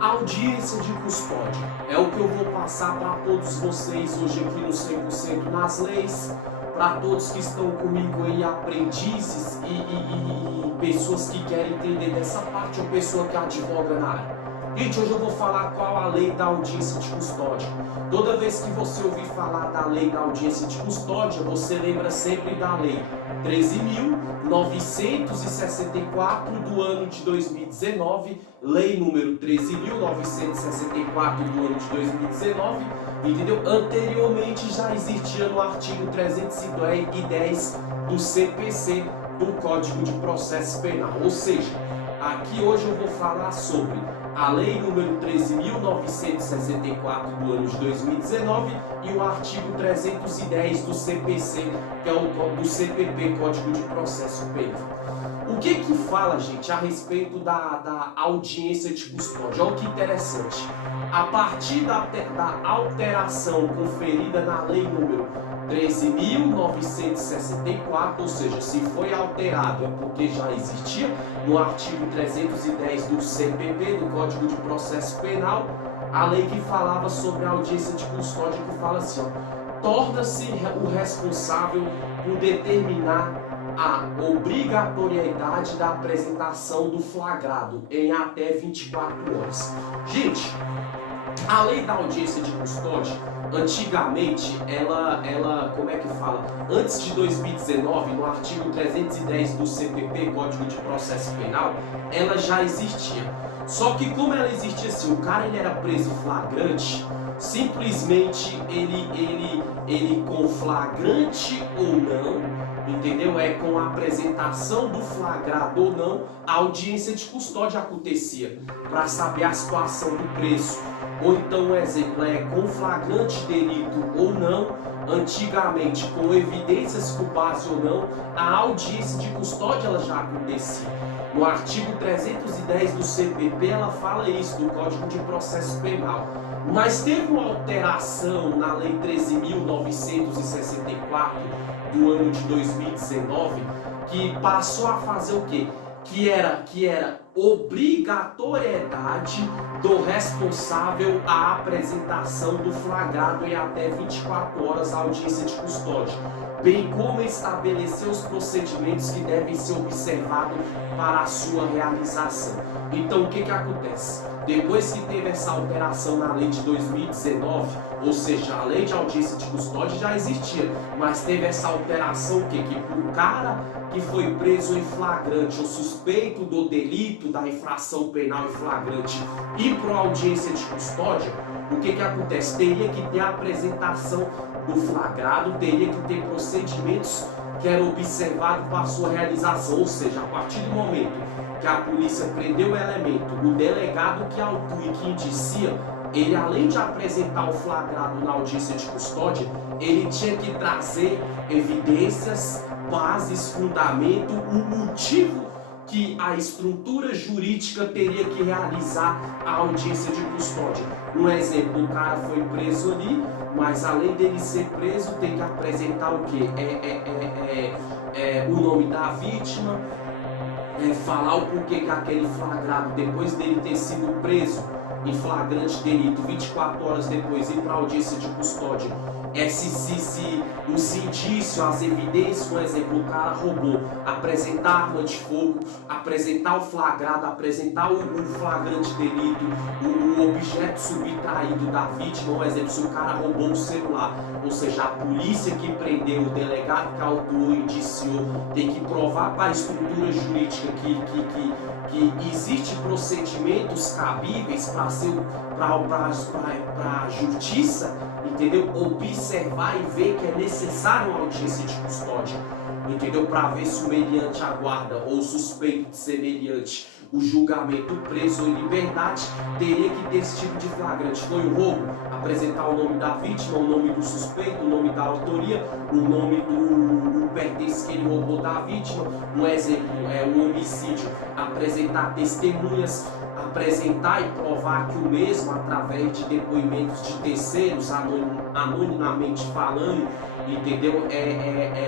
Audiência de custódia é o que eu vou passar para todos vocês hoje aqui no 100% nas leis, para todos que estão comigo aí, aprendizes e pessoas que querem entender dessa parte ou pessoa que advoga na área. Gente, hoje eu vou falar qual a lei da audiência de custódia. Toda vez que você ouvir falar da lei da audiência de custódia, você lembra sempre da lei 13.964 do ano de 2019, lei número 13.964 do ano de 2019, entendeu? Anteriormente já existia no artigo 310 do CPC, do Código de Processo Penal. Ou seja, aqui hoje eu vou falar sobre a lei número 13.964 do ano de 2019 e o artigo 310 do CPC, que é o do CPP, Código de Processo Penal. O que fala, gente, a respeito da audiência de custódia? Olha que interessante. A partir da alteração conferida na lei número 13.964, ou seja, se foi alterado é porque já existia no artigo 310 do CPP, do Código de Processo Penal, a lei que falava sobre a audiência de custódia, que fala assim, ó, torna-se o responsável por determinar a obrigatoriedade da apresentação do flagrado em até 24 horas. Gente, a lei da audiência de custódia, antigamente, ela, como é que fala? Antes de 2019, no artigo 310 do CPP, Código de Processo Penal, ela já existia. Só que como ela existia assim, o cara ele era preso em flagrante, simplesmente ele com flagrante ou não, entendeu? É com a apresentação do flagrado ou não, a audiência de custódia acontecia para saber a situação do preso. Ou então, exemplo, com flagrante delito ou não, antigamente com evidências com base ou não, a audiência de custódia ela já acontecia. No artigo 310 do CPP ela fala isso, do Código de Processo Penal. Mas teve uma alteração na lei 13.964 do ano de 2019 que passou a fazer o quê? Que era obrigatoriedade do responsável a apresentação do flagrado em até 24 horas à audiência de custódia, bem como estabelecer os procedimentos que devem ser observados para a sua realização. Então, o que acontece? Depois que teve essa alteração na lei de 2019, ou seja, a lei de audiência de custódia já existia, mas teve essa alteração que o cara que foi preso em flagrante ou suspeito do delito da infração penal em flagrante ir para a audiência de custódia, o que acontece? Teria que ter a apresentação do flagrado, teria que ter procedimentos que eram observados para a sua realização, ou seja, a partir do momento que a polícia prendeu o elemento, o delegado que autua e que indicia, ele além de apresentar o flagrado na audiência de custódia, ele tinha que trazer evidências, bases, fundamento, o motivo que a estrutura jurídica teria que realizar a audiência de custódia. Um exemplo, o cara foi preso ali, mas além dele ser preso, tem que apresentar o quê? O nome da vítima, falar o porquê que aquele flagrado, depois dele ter sido preso em flagrante delito, 24 horas depois ir para a audiência de custódia, se os indícios, as evidências, por exemplo, o cara roubou, apresentar a arma de fogo, apresentar o flagrado, apresentar o flagrante delito, o objeto subtraído da vítima, por exemplo, se o cara roubou o celular, ou seja, a polícia que prendeu, o delegado que autuou e indiciou, tem que provar para a estrutura jurídica que existem procedimentos cabíveis para a justiça, entendeu? Observar e ver que é necessário uma audiência de custódia, entendeu? Para ver se o meliante aguarda ou suspeito de semelhante o julgamento preso ou em liberdade, teria que ter esse tipo de flagrante. Foi o roubo, apresentar o nome da vítima, o nome do suspeito, o nome da autoria, o nome do pertence que ele roubou da vítima. Um exemplo é o homicídio, apresentar testemunhas, apresentar e provar que o mesmo, através de depoimentos de terceiros, anonimamente falando, entendeu?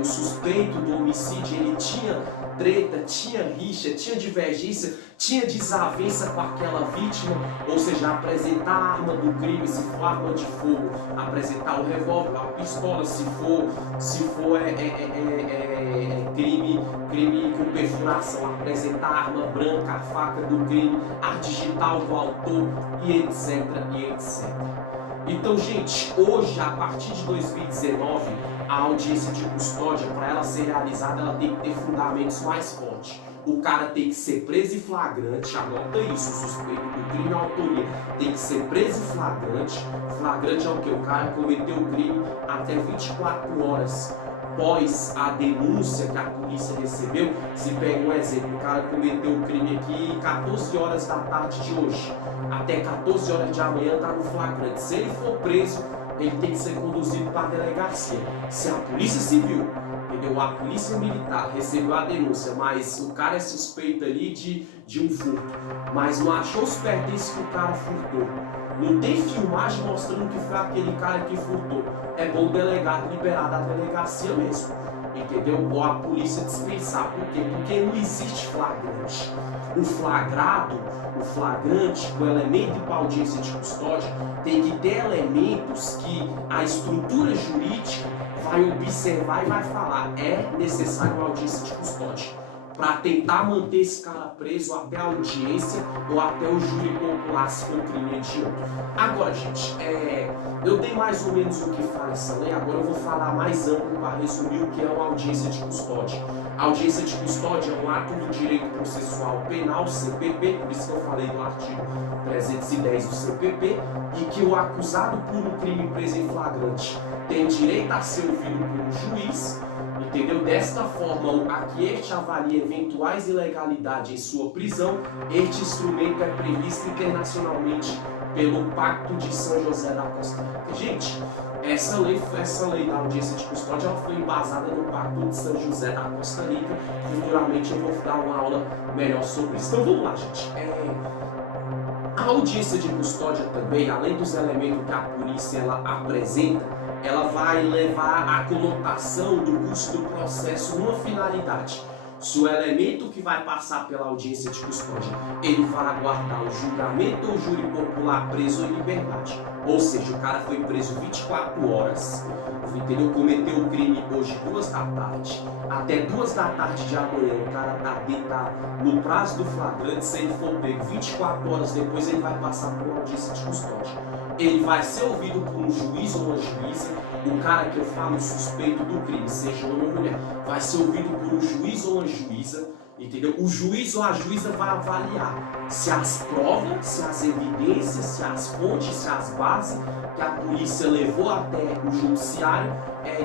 O suspeito do homicídio, ele tinha treta, tinha rixa, tinha divergência, tinha desavença com aquela vítima, ou seja, apresentar a arma do crime, se for arma de fogo, apresentar o revólver, a pistola, se for crime com perfuração, apresentar a arma branca, a faca do crime, a digital do autor e etc, e etc. Então, gente, hoje, a partir de 2019, a audiência de custódia, para ela ser realizada, ela tem que ter fundamentos mais fortes. O cara tem que ser preso em flagrante, anota isso, o suspeito do crime e autoria tem que ser preso em flagrante. Flagrante é o que? O cara cometeu o crime até 24 horas após a denúncia que a polícia recebeu. Se pega um exemplo, o cara cometeu o crime aqui 14 horas da tarde de hoje, até 14 horas de amanhã está no flagrante. Se ele for preso, ele tem que ser conduzido para a delegacia. Se a polícia civil, entendeu? A polícia militar recebeu a denúncia, mas o cara é suspeito ali de um furto, mas não achou os pertences que o cara furtou, não tem filmagem mostrando que foi aquele cara que furtou, é bom o delegado liberar da delegacia mesmo, entendeu? Ou a polícia dispensar. Por quê? Porque não existe flagrante. O flagrado, o flagrante, o elemento para audiência de custódia, tem que ter elementos que a estrutura jurídica vai observar e vai falar: é necessário uma audiência de custódia para tentar manter esse cara preso até a audiência ou até o júri popular, se for crime hediondo. Agora, gente, eu dei mais ou menos o que fala essa lei, agora eu vou falar mais amplo para resumir o que é uma audiência de custódia. A audiência de custódia é um ato do direito processual penal, CPP, por isso que eu falei do artigo 310 do CPP, e que o acusado por um crime preso em flagrante tem direito a ser ouvido por um juiz, entendeu? Desta forma, a que este avalia eventuais ilegalidades em sua prisão, este instrumento é previsto internacionalmente pelo Pacto de São José da Costa Rica. Gente, essa lei da audiência de custódia, ela foi embasada no Pacto de São José da Costa Rica. Futuramente eu vou dar uma aula melhor sobre isso. Então vamos lá, gente. A audiência de custódia também, além dos elementos que a polícia ela apresenta, ela vai levar a conotação do curso do processo numa finalidade. Se o elemento que vai passar pela audiência de custódia, ele vai aguardar o julgamento ou júri popular preso em liberdade. Ou seja, o cara foi preso 24 horas, entendeu? Cometeu o crime hoje 2 da tarde, até 2 da tarde de amanhã o cara tá no prazo do flagrante. Se ele for pego 24 horas depois, ele vai passar por uma audiência de custódia. Ele vai ser ouvido por um juiz ou uma juíza. O cara que eu falo suspeito do crime, seja homem ou mulher, vai ser ouvido por um juiz ou uma juíza, entendeu? O juiz ou a juíza vai avaliar se as provas, se as evidências, se as fontes, se as bases que a polícia levou até o judiciário,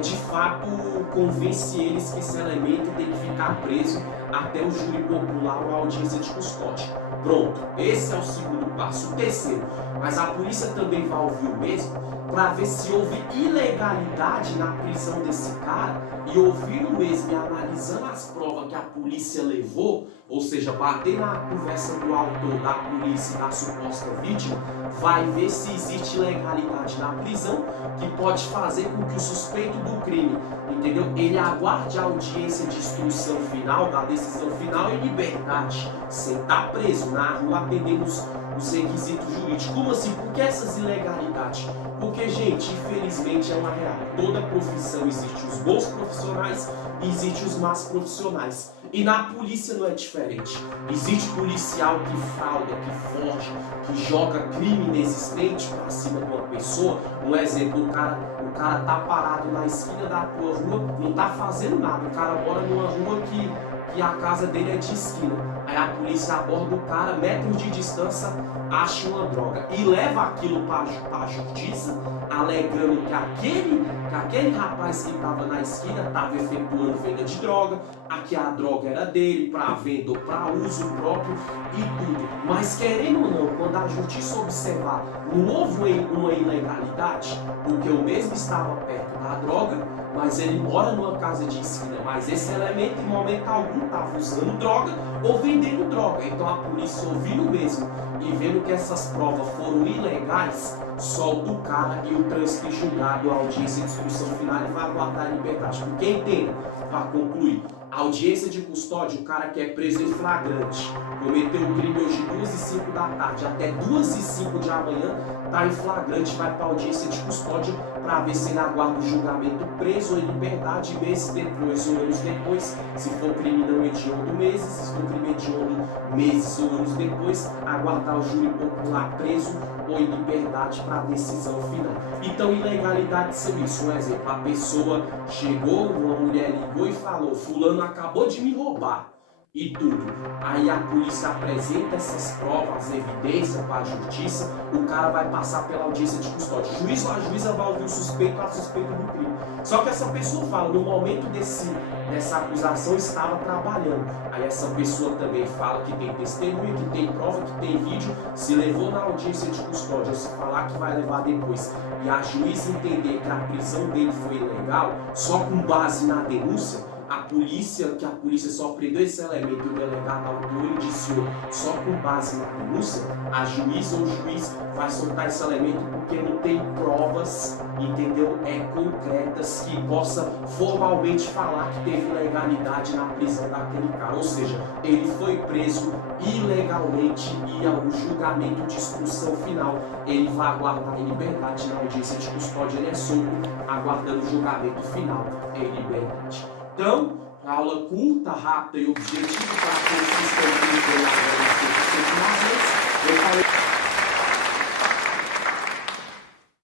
de fato convence eles que esse elemento tem que ficar preso até o júri popular ou a audiência de custódia. Pronto, esse é o segundo passo. O terceiro, mas a polícia também vai ouvir o mesmo para ver se houve ilegalidade na prisão desse cara, e ouvindo mesmo e analisando as provas que a polícia levou, ou seja, bater na conversa do autor, da polícia e da suposta vítima, vai ver se existe ilegalidade na prisão que pode fazer com que o suspeito do crime, entendeu? Ele aguarde a audiência de instrução final, da decisão final em liberdade, sem estar preso na rua atendendo os requisitos jurídicos. Como assim? Por que essas ilegalidades? Porque, gente, infelizmente é uma real. Toda profissão existe os bons profissionais e existe os más profissionais. E na polícia não é diferente. Existe policial que frauda, que forja, que joga crime inexistente para cima de uma pessoa. Um exemplo, o cara tá parado na esquina da tua rua, não tá fazendo nada. O cara mora numa rua que a casa dele é de esquina. Aí a polícia aborda o cara, metros de distância, acha uma droga e leva aquilo para a justiça, alegando que aquele rapaz que estava na esquina estava efetuando venda de droga, que a droga era dele, para venda ou para uso próprio e tudo. Mas querendo ou não, quando a justiça observar, não houve uma ilegalidade, porque eu mesmo estava perto da droga, mas ele mora numa casa de esquina, mas esse elemento em momento algum estava usando droga ou vendendo droga. Então a polícia, ouvindo mesmo e vendo que essas provas foram ilegais, solta o cara e o trânsito julgado, a audiência de instrução final, e vai aguardar a liberdade. Porque entenda, para concluir, Audiência de custódia, o cara que é preso em flagrante, cometeu o crime hoje 2h05 da tarde, até 2h05 de amanhã, tá em flagrante, vai para audiência de custódia para ver se ele aguarda o julgamento preso ou em liberdade, meses depois ou anos depois, se for crime não hediondo meses, se for crime hediondo meses ou anos depois, aguardar o júri popular preso ou em liberdade para a decisão final. Então, ilegalidade são isso. Um exemplo, a pessoa chegou, uma mulher ligou e falou: fulano acabou de me roubar e tudo. Aí a polícia apresenta essas provas, evidências para a justiça, o cara vai passar pela audiência de custódia. O juiz ou a juíza vai ouvir o suspeito a suspeito do crime. Só que essa pessoa fala, no momento dessa acusação estava trabalhando. Aí essa pessoa também fala que tem testemunha, que tem prova, que tem vídeo, se levou na audiência de custódia, ou se falar que vai levar depois, e a juíza entender que a prisão dele foi ilegal, só com base na denúncia, a polícia só prendeu esse elemento e o delegado autor indiciou só com base na denúncia, a juíza ou o juiz vai soltar esse elemento porque não tem provas, entendeu? Concretas que possa formalmente falar que teve ilegalidade na prisão daquele cara. Ou seja, ele foi preso ilegalmente e ao julgamento de instrução final ele vai aguardar em liberdade na audiência de custódia, ele é solto, aguardando o julgamento final em liberdade. Então, aula curta, rápida e objetiva para todos que estão aqui. Eu falei